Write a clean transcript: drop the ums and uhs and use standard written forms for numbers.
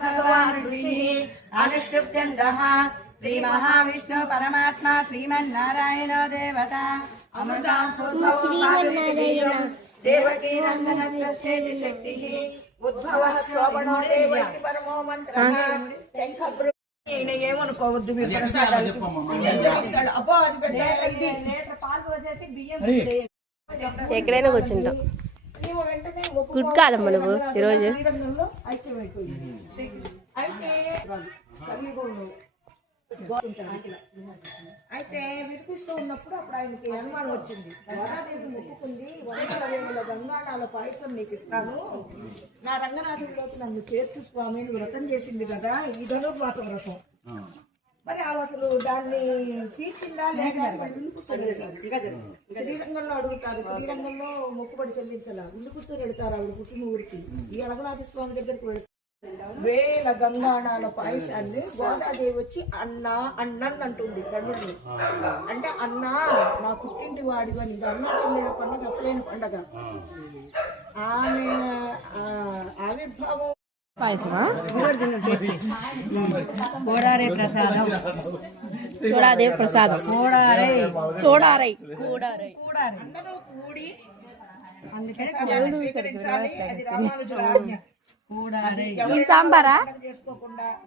भगवान् ऋषिः अनुष्टुप्चन्द्रः श्री महाविष्णु परमात्मा श्रीमन्नारायण देवता अमृतां सोत्सवं देवकी नन्दनस्येति शक्तिः उद्भवः शोभनो देवकी परमो मंत्रः शंखब्रु ఏమనుకోవద్దు మీరు ఎక్కడైనా కూర్చుంటాం. గుడ్ కాదమ్మా నువ్వు ఈరోజు. అయితే వినిపిస్తూ ఉన్నప్పుడు అప్పుడు ఆయనకి అనుమానం వచ్చింది. గోదాదేవి మొక్కుకుంది, 100,000 గంగాళాల పాయసం నీకు ఇస్తాను, నా రంగనాథుడిలోకి నన్ను చేర్చు స్వామి అని వ్రతం చేసింది కదా, ఈ ధనుర్మాస వ్రతం. మరి అసలు దాన్ని తీర్చిందా లేక శ్రీరంగంలో అడుగుతారు, శ్రీరంగంలో మొక్కుబడి చెల్లించాల, ఉల్లిపుత్తూరు వెళ్తారు ఆవిడ పుట్టిన ఊరికి. ఈ అలగనాథ స్వామి దగ్గరికి వెళ్తారు. 1000 గంగాణాల పాయసాన్ని గోదాదేవి వచ్చి అన్నా అన్నన్ అంటుంది తండ్రిని. అంటే అన్నా నా పుట్టింటి వాడిగా నీకు అన్నా చెల్లెల పండుగ అసలైన పండగ. ఆమె ఆవిర్భావం పాయసమా? కోడారే ప్రసాదం, చూడాదేవి ప్రసాదం, కోడారై చూడారై కోడారై అందరూ కూడి అందుకని స్వీకరించాలి. అది రామానుజుల ఆజ్ఞ. కోడారై ఈ సాంబారా? చేసుకోకుండా